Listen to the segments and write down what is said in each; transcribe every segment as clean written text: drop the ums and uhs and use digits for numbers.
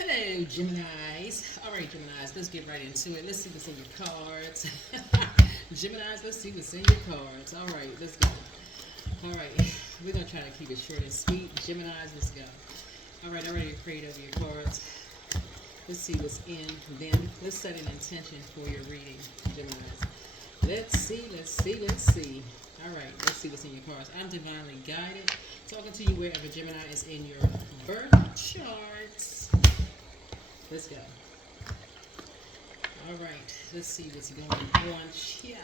Hello, Geminis. All right, Geminis, let's get right into it. Let's see what's in your cards. Geminis, let's see what's in your cards. All right, let's go. All right, we're going to try to keep it short and sweet. Geminis, let's go. All right, I already prayed over your cards. Let's see what's in them. Let's set an intention for your reading, Geminis. Let's see, let's see, let's see. All right, let's see what's in your cards. I'm divinely guided. Talking to you wherever Gemini is in your birth charts. Let's go. All right, let's see what's going on. Yeah.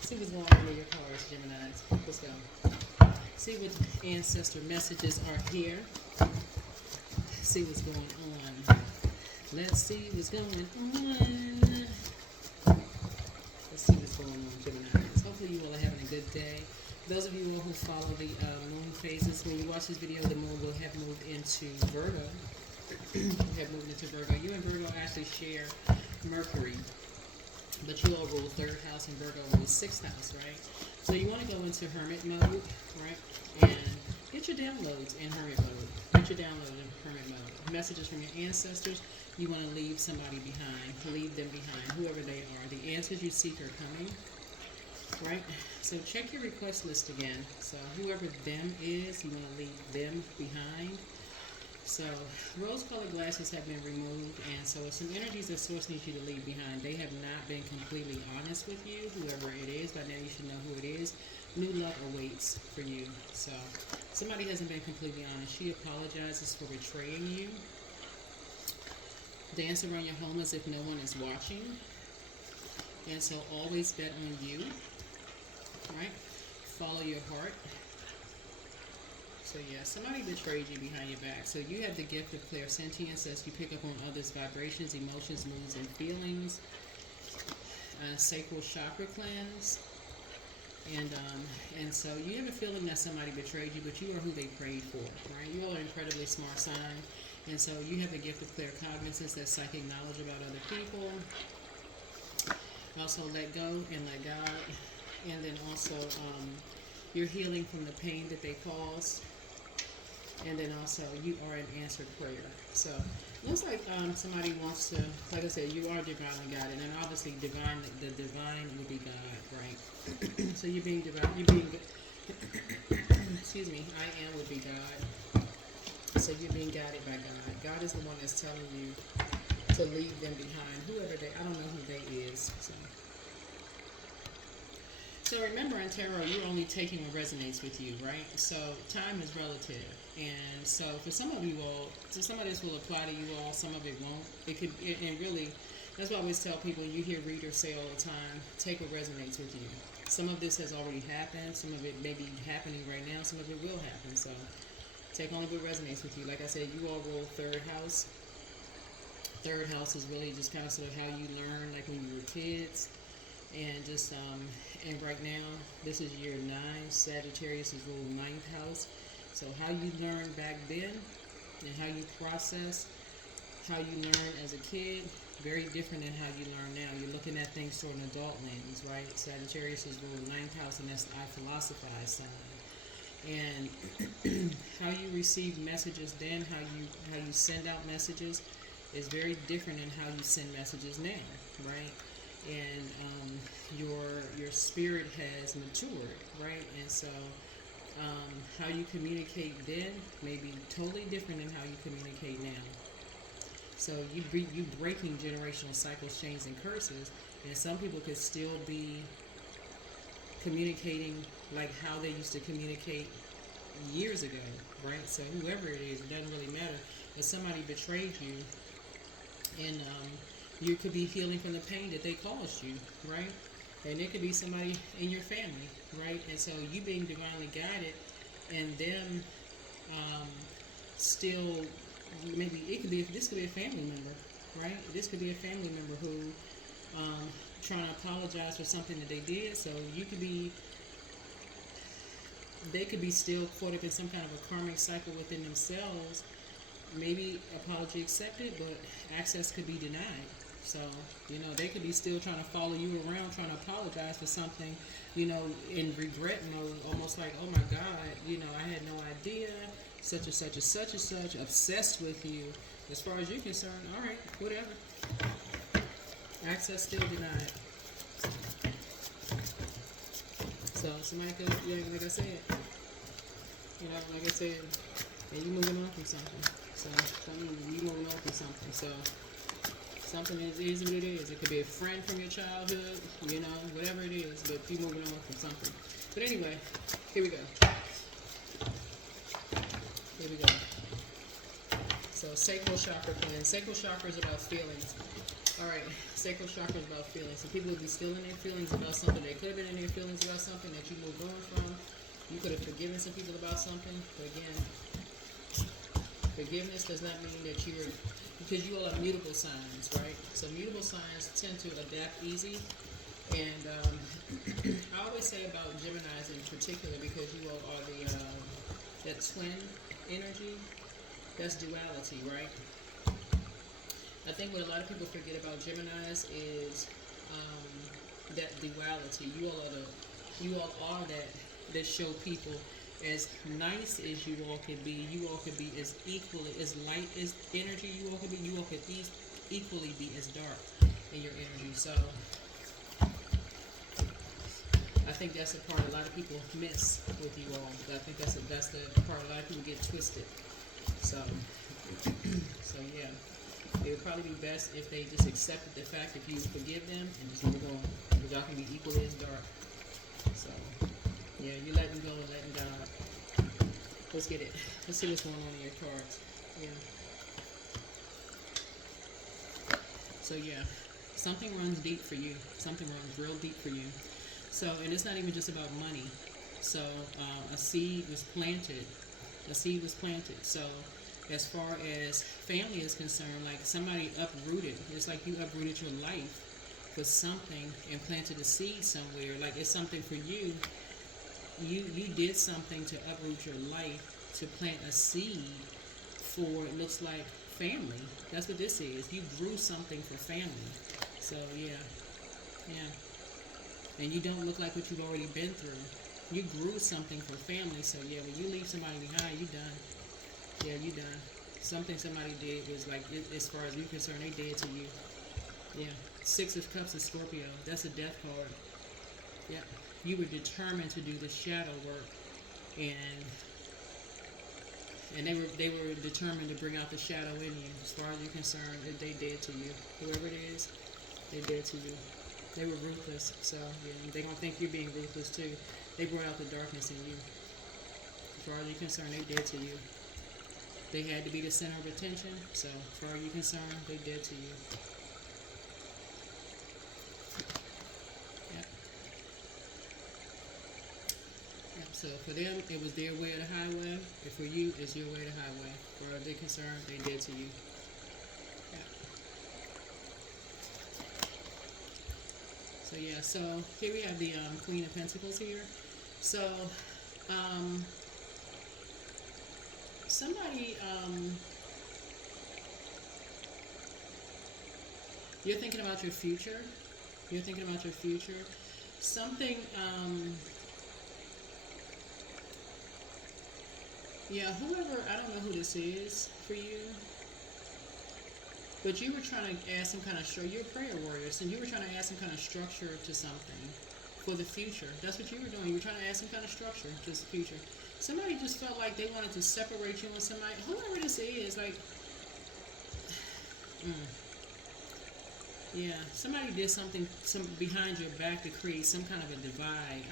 See what's going on with your cards, Geminis. Let's go. See what ancestor messages are here. See what's going on. Let's see what's going on. Let's see what's going on, Geminis. Hopefully you all are having a good day. Those of you all who follow the moon phases, when you watch this video, the moon will have moved into Virgo. Have moved into Virgo. You and Virgo actually share Mercury, but you all rule third house and Virgo rules sixth house, right? So you want to go into hermit mode, right? And get your downloads in hermit mode. Get your download in hermit mode. Messages from your ancestors. You want to leave somebody behind. Leave them behind, whoever they are. The answers you seek are coming, right? So check your request list again. So whoever them is, you want to leave them behind. So rose-colored glasses have been removed, and so some energies that Source needs you to leave behind. They have not been completely honest with you, whoever it is. By now you should know who it is. New love awaits for you. So somebody hasn't been completely honest. She apologizes for betraying you. Dance around your home as if no one is watching. And so always bet on you, right? Follow your heart. So yeah, somebody betrayed you behind your back. So you have the gift of clairsentience as you pick up on others' vibrations, emotions, moods, and feelings. Sacral chakra cleanse. And so you have a feeling that somebody betrayed you, but you are who they prayed for, right? You all are an incredibly smart sign. And so you have the gift of claircognizance, that psychic knowledge about other people. Also let go and let God. And then also you're healing from the pain that they caused. And then also you are an answered prayer. So looks like somebody wants to, like I said, you are divinely guided, and obviously the divine would be God, right? So you're being divine, excuse me, I am would be God. So you're being guided by God. God is the one that's telling you to leave them behind, whoever they, I don't know who they is. So remember in tarot, you're only taking what resonates with you, right? So time is relative. And so for some of you all, so some of this will apply to you all, some of it won't. It could, and really, that's why I always tell people, you hear readers say all the time, take what resonates with you. Some of this has already happened, some of it may be happening right now, some of it will happen. So take only what resonates with you. Like I said, you all roll third house. Third house is really just kind of sort of how you learn, like when you were kids. And just, and right now, this is year 9. Sagittarius is ruled 9th house. So how you learned back then and how you process, how you learn as a kid, very different than how you learn now. You're looking at things through an adult lens, right? Sagittarius is ruled 9th house, and that's the I philosophize sign. And how you receive messages then, how you send out messages is very different than how you send messages now, right? And your spirit has matured, right? And so how you communicate then may be totally different than how you communicate now. So you breaking generational cycles, chains, and curses, and some people could still be communicating like how they used to communicate years ago, right? So whoever it is, it doesn't really matter. But somebody betrayed you, and you could be healing from the pain that they caused you, right? And it could be somebody in your family, right? And so you being divinely guided, and them still, maybe this could be a family member, right? This could be a family member who trying to apologize for something that they did. So they could be still caught up in some kind of a karmic cycle within themselves. Maybe apology accepted, but access could be denied. So, they could be still trying to follow you around, trying to apologize for something, in regret mode, almost like, oh my God, I had no idea, such and such and such and such, obsessed with you. As far as you're concerned, all right, whatever. Access still denied. So somebody could, yeah, like I said, and you moving on from something. So you moving on from something. So something is what it is. It could be a friend from your childhood, whatever it is, but you moving on from something. But anyway, here we go. Here we go. So sacral chakra cleanse. Sacral chakra is about feelings. Alright, sacral chakra is about feelings. So people will be still in their feelings about something. They could have been in their feelings about something that you moved on from. You could have forgiven some people about something. But again, forgiveness does not mean that you were, because you all are mutable signs, right? So mutable signs tend to adapt easy. And I always say about Geminis in particular, because you all are that twin energy, that's duality, right? I think what a lot of people forget about Geminis is that duality. You all are that show people, as nice as you all can be, you all can be as equally, as light as energy you all can be, you all can equally be as dark in your energy. So I think that's the part a lot of people miss with you all. I think that's the part a lot of people get twisted. So yeah, it would probably be best if they just accepted the fact that you forgive them and just move on, because y'all can be equally as dark. So yeah, you letting go and letting God. Let's get it. Let's see what's going on in your cards. Yeah. So yeah, something runs deep for you. Something runs real deep for you. So, and it's not even just about money. So a seed was planted. A seed was planted. So as far as family is concerned, like somebody uprooted. It's like you uprooted your life for something and planted a seed somewhere. Like it's something for you. You did something to uproot your life to plant a seed for, it looks like, family. That's what this is. You grew something for family. So yeah. And you don't look like what you've already been through. You grew something for family. So yeah, when you leave somebody behind, you done. Yeah, you done. Something somebody did was like, as far as you're concerned, they did to you. Yeah. 6 of Cups is Scorpio. That's a death card. Yeah. You were determined to do the shadow work, and they were determined to bring out the shadow in you. As far as you're concerned, they did to you. Whoever it is, they did to you. They were ruthless. So yeah, they're gonna think you're being ruthless too. They brought out the darkness in you. As far as you're concerned, they did to you. They had to be the center of attention. So as far as you're concerned, they did to you. So for them, it was their way or the highway. And for you, it's your way or the highway. As far as they're concerned, they did to you. Yeah. So yeah, so here we have the Queen of Pentacles here. So somebody, you're thinking about your future. You're thinking about your future. Something, yeah, whoever, I don't know who this is for you, but you were trying to add some kind of structure. You're a prayer warrior, so you were trying to add some kind of structure to something for the future. That's what you were doing. You were trying to add some kind of structure to the future. Somebody just felt like they wanted to separate you and somebody, whoever this is, like, yeah, somebody did something behind your back to create some kind of a divide.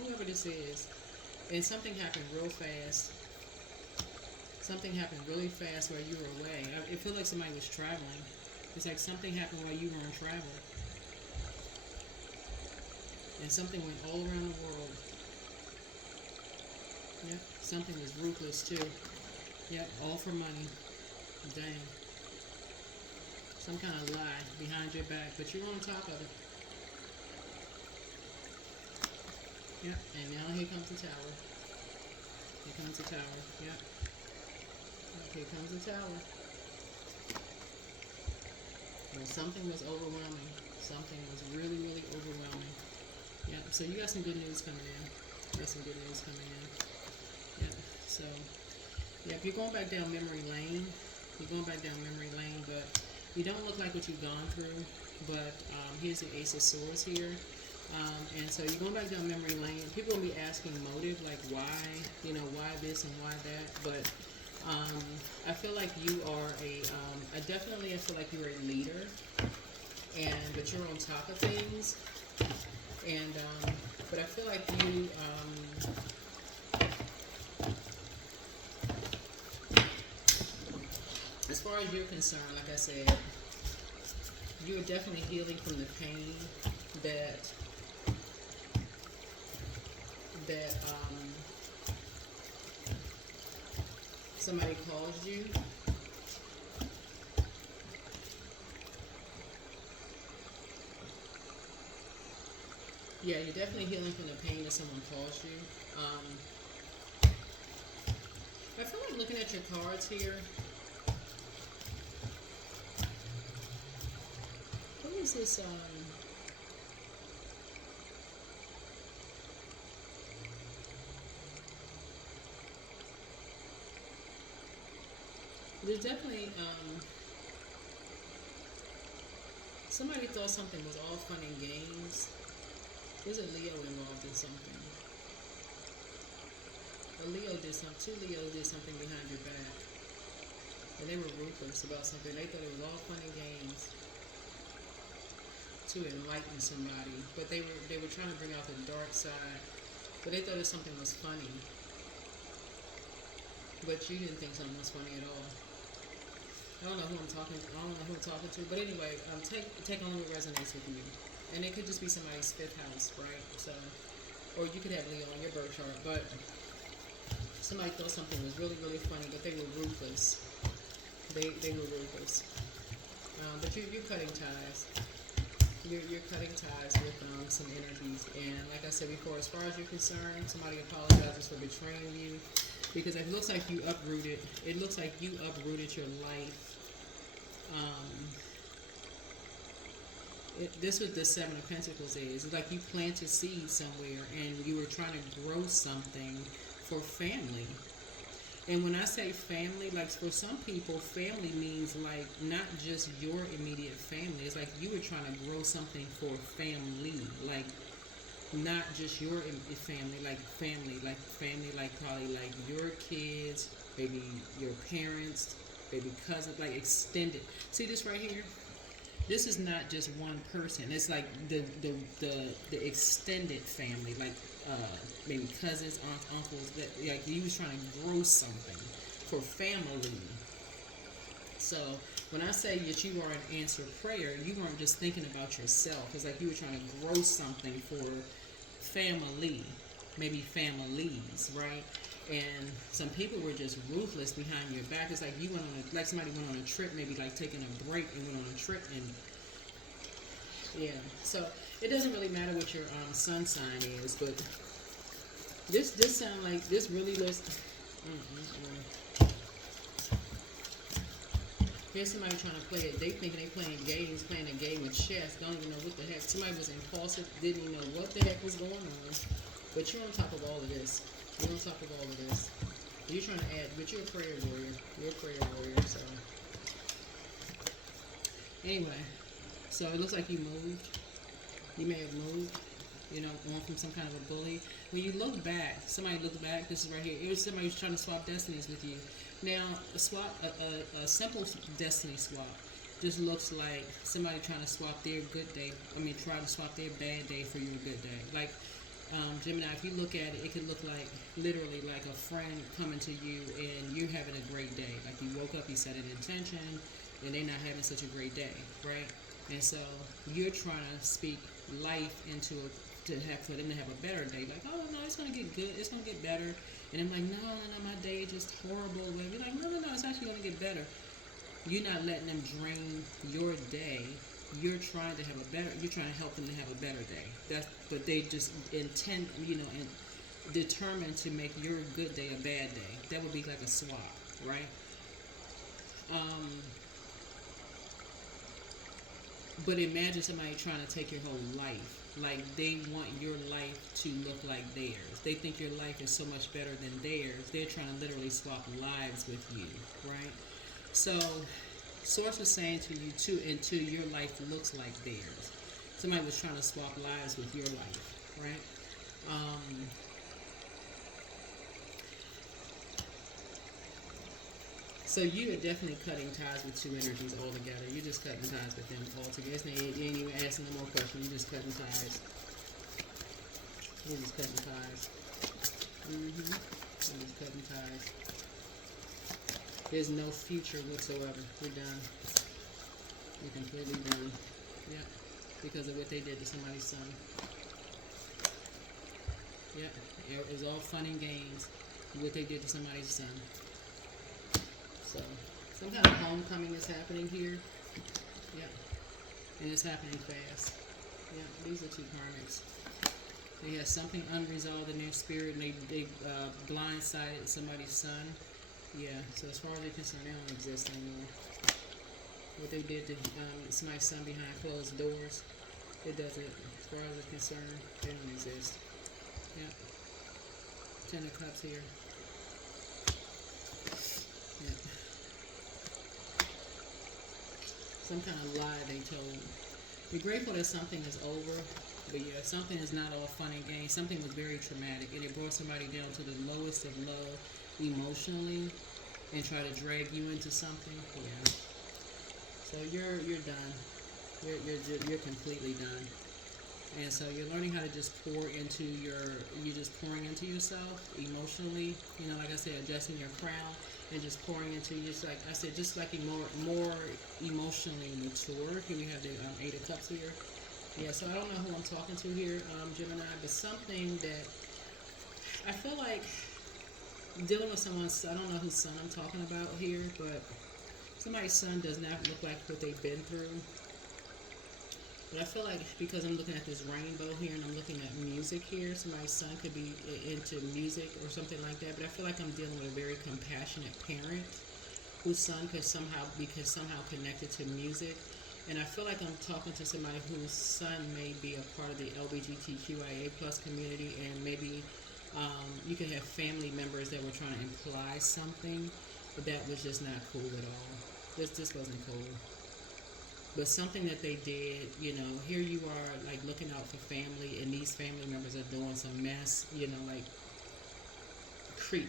Whoever this is, and something happened real fast. Something happened really fast while you were away. It feels like somebody was traveling. It's like something happened while you were on travel. And something went all around the world. Yep, something was ruthless too. Yep, all for money. Dang. Some kind of lie behind your back, but you're on top of it. Yep, and now here comes the tower. Here comes the tower. Yep. Here comes the tower. Well, something was overwhelming. Something was really, really overwhelming. Yeah, so you got some good news coming in. You got some good news coming in. Yeah, so Yep, you're going back down memory lane. You're going back down memory lane, but you don't look like what you've gone through. But here's the Ace of Swords here. And so you're going back down memory lane. People will be asking motive, like why, why this and why that. But I feel like you are I feel like you're a leader. But you're on top of things. And, but I feel like you, as far as you're concerned, like I said, you're definitely healing from the pain that somebody caused you. Yeah, you're definitely healing from the pain that someone caused you. I feel like looking at your cards here. What is this? There's definitely somebody thought something was all fun and games. There's a Leo involved in something. A Leo did something. Two Leos did something behind your back, and they were ruthless about something. They thought it was all fun and games to enlighten somebody, but they were trying to bring out the dark side. But they thought something was funny, but you didn't think something was funny at all. I don't know who I'm talking to, but anyway, take on what resonates with you. And it could just be somebody's fifth house, right? So, or you could have Leo on your birth chart, but somebody thought something was really, really funny, but they were ruthless. They were ruthless. But you're cutting ties. You're cutting ties with some energies. And like I said before, as far as you're concerned, somebody apologizes for betraying you, because it looks like you uprooted. It looks like you uprooted your life. This is what the Seven of Pentacles is. It's like you planted seeds somewhere and you were trying to grow something for family. And when I say family, like for some people, family means like not just your immediate family. It's like you were trying to grow something for family, like not just your family, like probably like your kids, maybe your parents, maybe cousins, like extended. See this right here? This is not just one person. It's like the extended family, like maybe cousins, aunts, uncles. That like you was trying to grow something for family. So when I say that you are an answered prayer, you weren't just thinking about yourself. It's like you were trying to grow something for family, maybe families, right? And some people were just ruthless behind your back. It's like you went on like somebody went on a trip, maybe like taking a break and went on a trip, and yeah. So it doesn't really matter what your sun sign is, but this sound like this really looks. Here's somebody trying to play it. They thinking they playing games, playing a game of chess. Don't even know what the heck. Somebody was impulsive, didn't even know what the heck was going on. But you're on top of all of this. You're on top of all of this. You're trying to add, but you're a prayer warrior. You're a prayer warrior, so. Anyway, so it looks like you moved. You may have moved, on from some kind of a bully. When you look back, somebody looked back, this is right here. It was somebody who's trying to swap destinies with you. Now, a simple destiny swap just looks like somebody trying to swap their good day. Try to swap their bad day for your good day. Like, Gemini, if you look at it, it could look like literally like a friend coming to you and you're having a great day. Like you woke up, you set an intention, and they're not having such a great day, right? And so you're trying to speak life into for them to have a better day. Like, oh no, it's gonna get good, it's gonna get better. And I'm like, no, my day is just horrible. And you're like, no, it's actually gonna get better. You're not letting them drain your day. You're trying to have you're trying to help them to have a better day. But they just intend, and determined to make your good day a bad day. That would be like a swap, right? But imagine somebody trying to take your whole life. Like they want your life to look like theirs. They think your life is so much better than theirs. They're trying to literally swap lives with you, right? So, Source was saying to you too, until your life looks like theirs. Somebody was trying to swap lives with your life, right? So you are definitely cutting ties with two energies altogether. You're just cutting ties with them altogether. You ain't even asking no more questions. You're just cutting ties. You're just cutting ties. You're just cutting ties. There's no future whatsoever. We're done. We're completely done. Yep. Because of what they did to somebody's son. Yep. It was all fun and games. What they did to somebody's son. So, some kind of homecoming is happening here. Yep. And it's happening fast. Yep. These are two karmics. They have something unresolved in their spirit and they blindsided somebody's son. Yeah. So as far as they're concerned, they don't exist anymore. What they did to somebody's son behind closed doors, it doesn't. As far as they're concerned, they don't exist. Yep. Ten of Cups here. Yep. Some kind of lie they told. Be grateful that something is over, but yeah, something is not all fun and games. Something was very traumatic, and it brought somebody down to the lowest of low emotionally, and try to drag you into something. Yeah. So you're done. You're completely done. And so you're learning how to just pour into you're just pouring into yourself emotionally. You know, like I said, adjusting your crown and just pouring into just like I said, just like more emotionally mature. Here we have the Eight of Cups here. Yeah, so I don't know who I'm talking to here, Gemini, but something that I feel like dealing with someone's, I don't know whose son I'm talking about here, but somebody's son does not look like what they've been through. But I feel like because I'm looking at this rainbow here and I'm looking at music here, somebody's son could be into music or something like that. But I feel like I'm dealing with a very compassionate parent whose son could somehow connected to music. And I feel like I'm talking to somebody whose son may be a part of the LGBTQIA plus community, and maybe you could have family members that were trying to imply something, but that was just not cool at all. This wasn't cool. But something that they did, you know, here you are, like, looking out for family, and these family members are doing some mess, you know, like,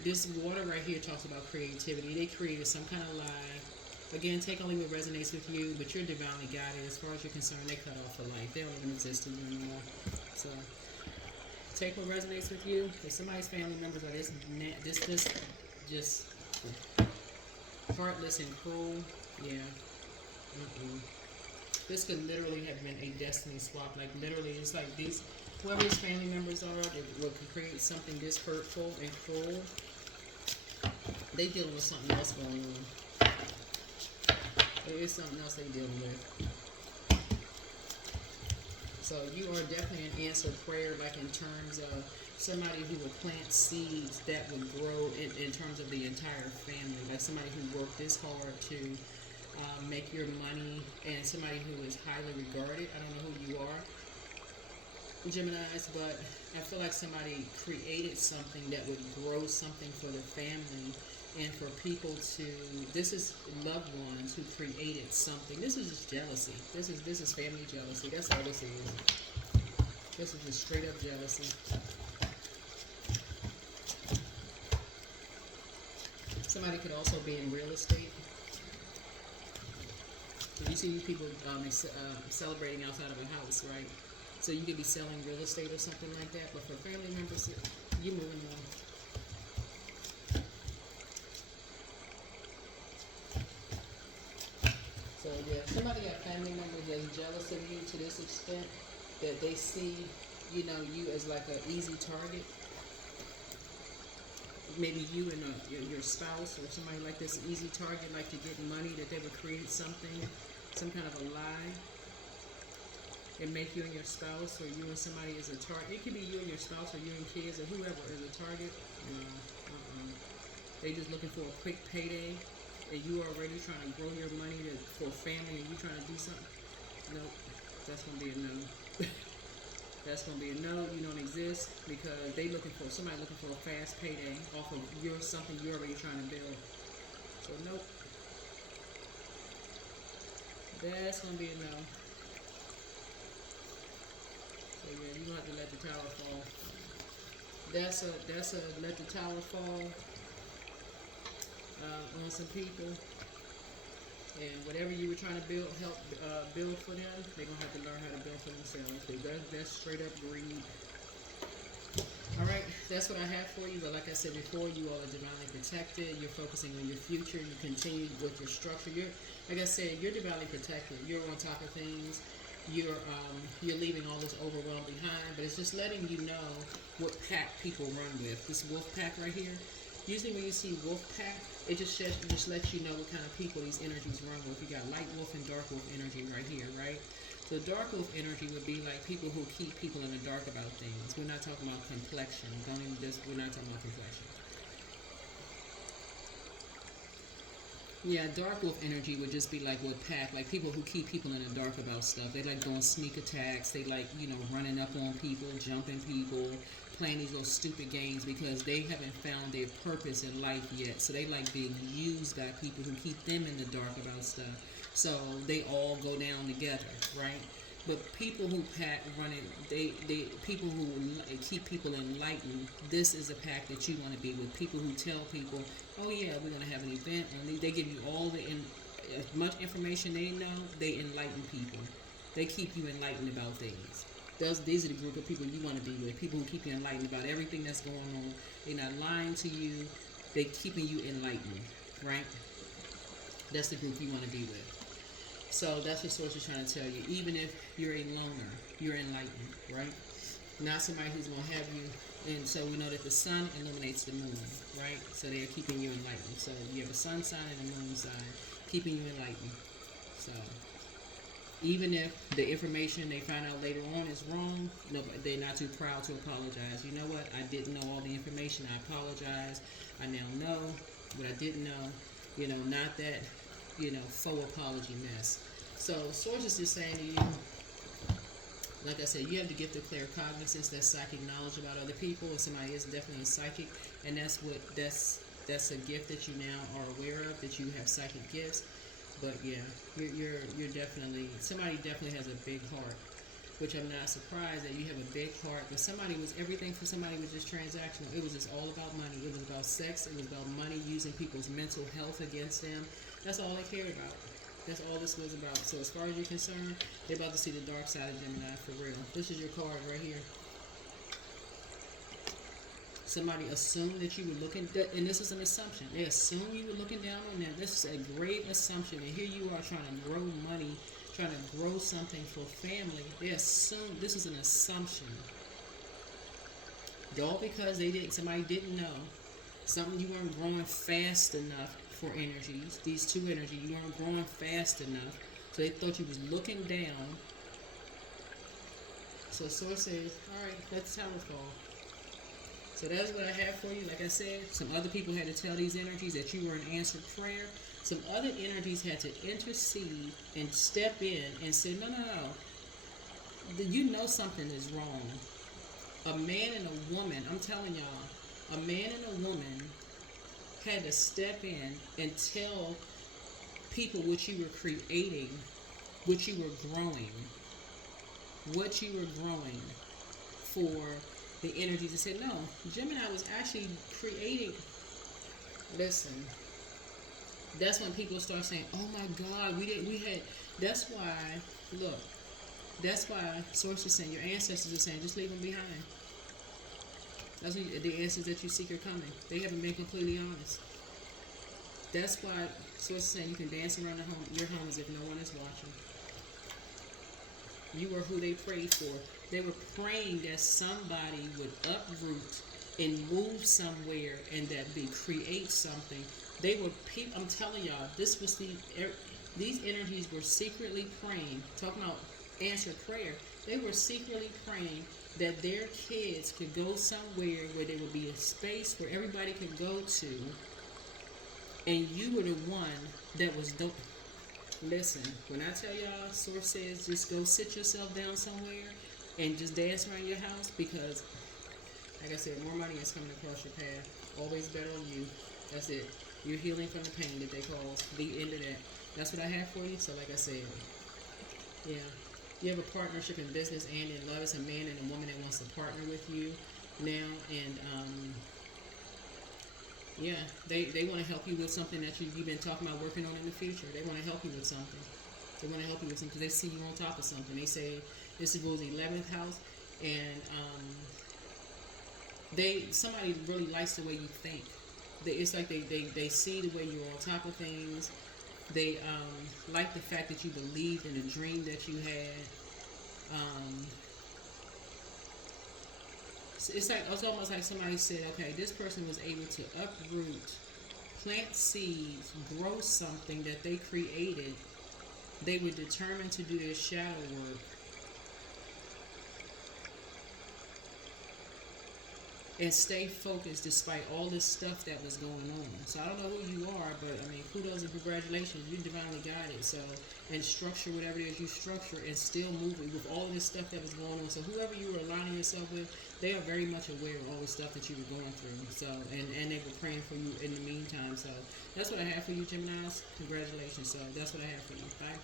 this water right here talks about creativity. They created some kind of lie. Again, take only what resonates with you, but you're divinely guided. As far as you're concerned, they cut off for life. They don't even exist anymore. So, take what resonates with you. If somebody's family members are this just heartless and cruel, yeah. This could literally have been a destiny swap. Like, literally, it's like these, whoever his family members are, that will create something this hurtful and cruel. They dealing with something else going on. There is something else they dealing with. So you are definitely an answered prayer, like in terms of somebody who will plant seeds that will grow in terms of the entire family. Like somebody who worked this hard to make your money, and somebody who is highly regarded. I don't know who you are, Geminis, but I feel like somebody created something that would grow something for the family, and for people to, this is loved ones who created something. This is just jealousy. This is family jealousy. That's all this is. This is just straight up jealousy. Somebody could also be in real estate. So you see these people celebrating outside of a house, right? So you could be selling real estate or something like that, but for family members, you're moving on. So yeah, somebody got family members that's jealous of you to this extent that they see, you know, you as like an easy target. Maybe you and your spouse or somebody like this, easy target, like to get money, that they would create something, some kind of a lie, and make you and your spouse, or you and somebody as a target. It could be you and your spouse, or you and kids, or whoever as a target. They just looking for a quick payday, and you already trying to grow your money for family, and you trying to do something. Nope. That's gonna be a no. That's gonna be a no. You don't exist because they looking for somebody looking for a fast payday off of your something you're already trying to build. So nope. That's gonna be a no. So yeah, you gonna have to let the tower fall. That's a let the tower fall on some people. And whatever you were trying to help build for them, they're gonna have to learn how to build for themselves. That's straight up greed. All right, that's what I have for you. But like I said before, you all are divinely protected. You're focusing on your future. You continue with your structure. Like I said, you're divinely protected. You're on top of things. You're leaving all this overwhelm behind. But it's just letting you know what pack people run with. This wolf pack right here. Usually when you see wolf pack, it just lets you know what kind of people these energies run with. You got light wolf and dark wolf energy right here, right? So dark wolf energy would be like people who keep people in the dark about things. We're not talking about complexion. We're not talking about complexion. Yeah, dark wolf energy would just be like what pack, like people who keep people in the dark about stuff. They like doing sneak attacks. They like, running up on people, jumping people, playing these little stupid games because they haven't found their purpose in life yet. So they like being used by people who keep them in the dark about stuff. So they all go down together, right? But people who pack running, people who keep people enlightened. This is a pack that you want to be with. People who tell people, "Oh yeah, we're gonna have an event," and they give you all as much information they know. They enlighten people. They keep you enlightened about things. These are the group of people you want to be with. People who keep you enlightened about everything that's going on. They're not lying to you. They're keeping you enlightened, right? That's the group you want to be with. So that's what Source is trying to tell you. Even if you're a loner, you're enlightened, right? Not somebody who's going to have you. And so we know that the sun illuminates the moon, right? So they're keeping you enlightened. So you have a sun sign and a moon sign, keeping you enlightened. So even if the information they find out later on is wrong, no, they're not too proud to apologize. You know what? I didn't know all the information. I apologize. I now know what I didn't know. Not that, faux apology mess. So Source is just saying to you, like I said, you have the gift of claircognizance, that's psychic knowledge about other people, and somebody is definitely a psychic, and that's a gift that you now are aware of, that you have psychic gifts. But yeah, you're definitely, somebody definitely has a big heart, which I'm not surprised that you have a big heart. But everything for somebody was just transactional. It was just all about money. It was about sex. It was about money, using people's mental health against them. That's all they cared about. That's all this was about. So as far as you're concerned, they're about to see the dark side of Gemini for real. This is your card right here. Somebody assumed that you were looking, and this is an assumption. They assumed you were looking down on them. This is a grave assumption. And here you are trying to grow money, trying to grow something for family. They assume this is an assumption. All because somebody didn't know. Something you weren't growing fast enough for energies. These two energies, you weren't growing fast enough. So they thought you was looking down. So Source says, all right, let the tower fall. So that's what I have for you. Like I said, some other people had to tell these energies that you were an answered prayer. Some other energies had to intercede and step in and say, no. You know something is wrong. A man and a woman, I'm telling y'all, a man and a woman had to step in and tell people what you were creating, what you were growing for the energies that said, no, Gemini was actually creating. Listen, that's when people start saying, oh my God, that's why Source is saying, your ancestors are saying, just leave them behind. That's when the answers that you seek are coming. They haven't been completely honest. That's why Source is saying you can dance around your home as if no one is watching. You were who they prayed for. They were praying that somebody would uproot and move somewhere and create something. I'm telling y'all, these energies were secretly praying, talking about answered prayer. They were secretly praying that their kids could go somewhere where there would be a space where everybody could go to, and you were the one that was Listen, when I tell y'all, Source says just go sit yourself down somewhere and just dance around your house because, like I said, more money is coming across your path. Always bet on you. That's it. You're healing from the pain that they cause. The end of that. That's what I have for you. So, like I said, yeah. You have a partnership in business and in love. It's a man and a woman that wants to partner with you now. And, yeah, they want to help you with something that you've been talking about working on in the future. They want to help you with something. They want to help you with something. They see you on top of something. They say this is rules 11th house, and somebody really likes the way you think. It's like they see the way you're on top of things. They like the fact that you believed in a dream that you had. It's almost like somebody said, okay, this person was able to uproot, plant seeds, grow something that they created. They were determined to do their shadow work and stay focused despite all this stuff that was going on. So I don't know who you are, but I mean, kudos and congratulations. You're divinely guided. So, and structure whatever it is you structure and still moving with all this stuff that was going on. So whoever you were aligning yourself with, they are very much aware of all the stuff that you were going through. So, and they were praying for you in the meantime. So that's what I have for you, Geminis. Congratulations. So that's what I have for you. Bye.